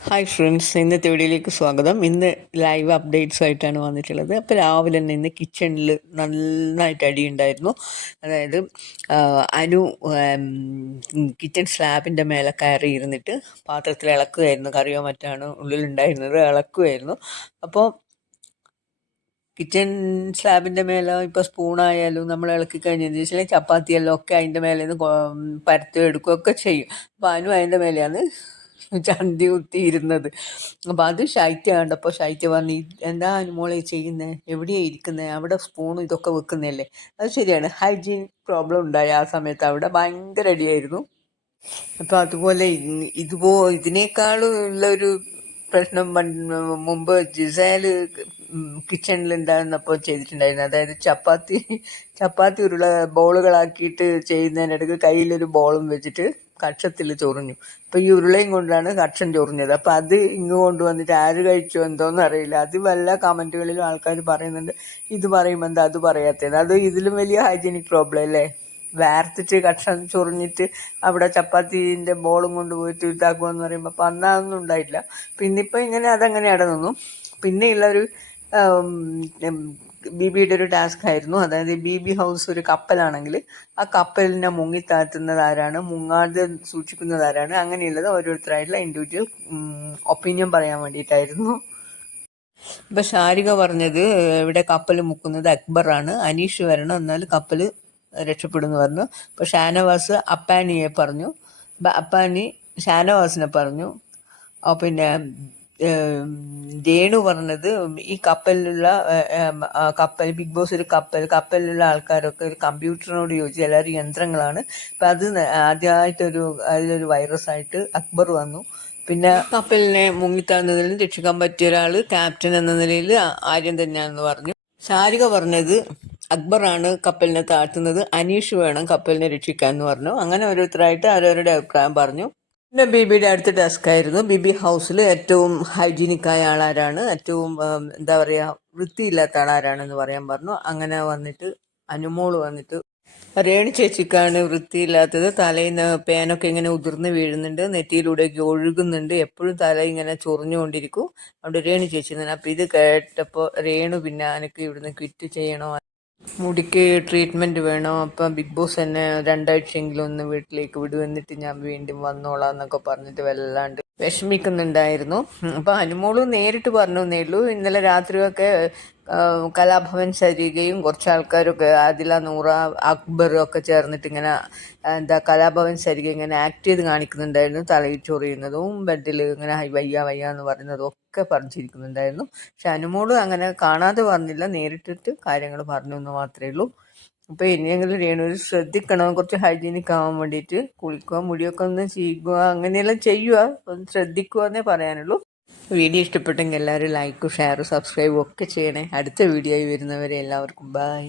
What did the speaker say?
Hi friends ഇന്നത്തെ വീഡിയോയിലേക്ക് സ്വാഗതം. ഇന്ന് ലൈവ് അപ്ഡേറ്റ്സ് ആയിട്ടാണ് വന്നിട്ടുള്ളത്. അപ്പോൾ രാവിലെ തന്നെ ഇന്ന് കിച്ചണിൽ നന്നായിട്ട് അടിയുണ്ടായിരുന്നു അതായത് അനു കിച്ചൺ സ്ലാബിന്റെ മേലെ കയറി ഇരുന്നിട്ട് പാത്രത്തിൽ ഇളക്കുകയായിരുന്നു കറിയോ മറ്റാണ് ഉള്ളിലുണ്ടായിരുന്നത് ഇളക്കുകയായിരുന്നു അപ്പോൾ കിച്ചൺ സ്ലാബിന്റെ മേലെ ഇപ്പോൾ സ്പൂണായാലും നമ്മൾ ഇളക്കി കഴിഞ്ഞതിന് ശേഷം ചപ്പാത്തിയെല്ലാം ഒക്കെ അതിന്റെ മേലെ നിന്ന് പരത്തി എടുക്കുകയൊക്കെ ചെയ്യും. അപ്പോൾ അനു അതിന്റെ മേലെയാണ് ചന്തി കുത്തിയിരുന്നത് അപ്പോൾ അത് ശൈത്യ കണ്ടപ്പോൾ ശൈത്യ പറഞ്ഞു എന്താ അനുമോളെ ചെയ്യുന്നത് എവിടെയാണ് ഇരിക്കുന്നത് അവിടെ സ്പൂൺ ഇതൊക്കെ വെക്കുന്നതല്ലേ? അത് ശരിയാണ്. ഹൈജീൻ പ്രോബ്ലം ഉണ്ടായി ആ സമയത്ത്. അവിടെ ഭയങ്കര അടിയായിരുന്നു. അപ്പോൾ അതുപോലെ ഇതുപോ ഇതിനേക്കാളും ഉള്ള ഒരു പ്രശ്നം മുമ്പ് ജിസേൽ കിച്ചണിൽ ഉണ്ടായിരുന്നപ്പോൾ ചെയ്തിട്ടുണ്ടായിരുന്നു. അതായത് ചപ്പാത്തി ചപ്പാത്തി ഉരുള ബോളുകളാക്കിയിട്ട് ചെയ്യുന്നതിനിടയ്ക്ക് കയ്യിലൊരു ബോളും വെച്ചിട്ട് കക്ഷത്തിൽ ചൊറിഞ്ഞു. അപ്പോൾ ഈ ഉരുളയും കൊണ്ടാണ് കക്ഷം ചൊറിഞ്ഞത്. അപ്പോൾ അത് ഇങ്ങ് കൊണ്ടുവന്നിട്ട് ആര് കഴിച്ചു എന്തോന്ന് അറിയില്ല. അത് വല്ല കമന്റുകളിലും ആൾക്കാർ പറയുന്നുണ്ട്. ഇത് പറയുമ്പോൾ എന്താ അത് പറയാത്തത്? അത് ഇതിലും വലിയ ഹൈജീനിക് പ്രോബ്ലം അല്ലേ? വേർത്തിട്ട് കക്ഷം ചൊറിഞ്ഞിട്ട് അവിടെ ചപ്പാത്തിന്റെ ബോളും കൊണ്ടുപോയിട്ട് ഇതാക്കുമെന്ന് പറയുമ്പോൾ അപ്പം അന്ന് അതൊന്നും ഉണ്ടായിട്ടില്ല. പിന്നെ ഇപ്പം ഇങ്ങനെ അതങ്ങനെ നിന്നു പിന്നെയുള്ളൊരു ബി ബിയുടെ ഒരു ടാസ്ക് ആയിരുന്നു. അതായത് ബി ബി ഹൗസ് ഒരു കപ്പലാണെങ്കിൽ ആ കപ്പലിനെ മുങ്ങിത്താഴ്ത്തുന്നത് ആരാണ് മുങ്ങാതെ സൂക്ഷിക്കുന്നത് ആരാണ് അങ്ങനെയുള്ളത് ഓരോരുത്തരായിട്ടുള്ള ഇൻഡിവിജ്വൽ ഒപ്പീനിയൻ പറയാൻ വേണ്ടിയിട്ടായിരുന്നു. ഇപ്പം ഷാരിക പറഞ്ഞത് ഇവിടെ കപ്പൽ മുക്കുന്നത് അക്ബറാണ് അനീഷ് വരണം എന്നാൽ കപ്പൽ രക്ഷപ്പെടുന്നു പറഞ്ഞു. അപ്പോൾ ഷാനവാസ് അപ്പാനിയെ പറഞ്ഞു. അപ്പാനി ഷാനവാസിനെ പറഞ്ഞു. പിന്നെ രേണു പറഞ്ഞത് ഈ കപ്പലിലുള്ള കപ്പൽ ബിഗ് ബോസ് ഒരു കപ്പൽ കപ്പലിലുള്ള ആൾക്കാരൊക്കെ ഒരു കമ്പ്യൂട്ടറിനോട് യോജിച്ച് എല്ലാവരും യന്ത്രങ്ങളാണ്? അപ്പം അത് ആദ്യമായിട്ടൊരു അതിലൊരു വൈറസ് ആയിട്ട് അക്ബർ വന്നു. പിന്നെ കപ്പലിനെ മുങ്ങിത്താഴ്ന്നതിൽ നിന്ന് രക്ഷിക്കാൻ പറ്റിയ ഒരാൾ ക്യാപ്റ്റൻ എന്ന നിലയിൽ ആര്യം തന്നെയാണെന്ന് പറഞ്ഞു. ശാരിക പറഞ്ഞത് അക്ബറാണ് കപ്പലിനെ താഴ്ത്തുന്നത് അനീഷ് വേണം കപ്പലിനെ രക്ഷിക്കാൻ എന്ന് പറഞ്ഞു. അങ്ങനെ ഓരോരുത്തരായിട്ട് അവരവരുടെ അഭിപ്രായം പറഞ്ഞു. പിന്നെ ബിബിയുടെ അടുത്ത ടാസ്ക് ആയിരുന്നു. ബിബി ഹൗസിൽ ഏറ്റവും ഹൈജീനിക് ആയ ആളാരാണ്. ഏറ്റവും എന്താ പറയുക വൃത്തിയില്ലാത്ത ആളാരാണെന്ന് പറയാൻ പറഞ്ഞു. അങ്ങനെ വന്നിട്ട് അനുമോൾ വന്നിട്ട് രേണു ചേച്ചിക്കാണ് വൃത്തിയില്ലാത്തത്. തലയിൽ നിന്ന് പേനൊക്കെ ഇങ്ങനെ ഉതിർന്ന് വീഴുന്നുണ്ട്. നെറ്റിയിലൂടെയൊക്കെ ഒഴുകുന്നുണ്ട്. എപ്പോഴും തല ഇങ്ങനെ ചൊറിഞ്ഞുകൊണ്ടിരിക്കും. അതുകൊണ്ട് രേണു ചേച്ചി തന്നെ അപ്പം ഇത് കേട്ടപ്പോൾ രേണു പിന്നെ എനിക്ക് ഇവിടുന്ന് ക്വിറ്റ് ചെയ്യണോ? മുടിക്ക് ട്രീറ്റ്മെന്റ് വേണം. അപ്പം ബിഗ് ബോസ് എന്നെ രണ്ടാഴ്ചയെങ്കിലും ഒന്ന് വീട്ടിലേക്ക് വിടുവെന്നിട്ട് ഞാൻ വീണ്ടും വന്നോളാം എന്നൊക്കെ പറഞ്ഞിട്ട് വല്ലാണ്ട് വിഷമിക്കുന്നുണ്ടായിരുന്നു. അപ്പം അനുമോൾ നേരിട്ട് പറഞ്ഞു എന്നേ ഇന്നലെ രാത്രിയൊക്കെ കലാഭവൻ സരികയും കുറച്ച് ആൾക്കാരൊക്കെ ആദില നൂറ അക്ബറും ഒക്കെ ചേർന്നിട്ട് ഇങ്ങനെ എന്താ കലാഭവൻ സരിക ഇങ്ങനെ ആക്ട് ചെയ്ത് കാണിക്കുന്നുണ്ടായിരുന്നു. തലയിൽ ചൊറിയുന്നതും ബെഡിൽ ഇങ്ങനെ വയ്യ വയ്യ എന്ന് പറയുന്നതും ഒക്കെ പറഞ്ഞിരിക്കുന്നുണ്ടായിരുന്നു. പക്ഷെ അനുമോൾ അങ്ങനെ കാണാതെ പറഞ്ഞില്ല നേരിട്ടിട്ട് കാര്യങ്ങൾ പറഞ്ഞു എന്ന് മാത്രമേ ഉള്ളൂ. അപ്പോൾ ഇനിയെങ്കിലും ഒരു ശ്രദ്ധിക്കണം. കുറച്ച് ഹൈജീനിക് ആവാൻ വേണ്ടിയിട്ട് കുളിക്കുക മുടിയൊക്കെ ഒന്ന് ചെയ്യുക അങ്ങനെയെല്ലാം ചെയ്യുക. ഒന്ന് ശ്രദ്ധിക്കുക എന്നേ പറയാനുള്ളൂ. വീഡിയോ ഇഷ്ടപ്പെട്ടെങ്കിൽ എല്ലാവരും ലൈക്കും ഷെയറും സബ്സ്ക്രൈബും ഒക്കെ ചെയ്യണേ. അടുത്ത വീഡിയോ ആയി വരുന്നവരെ എല്ലാവർക്കും ബൈ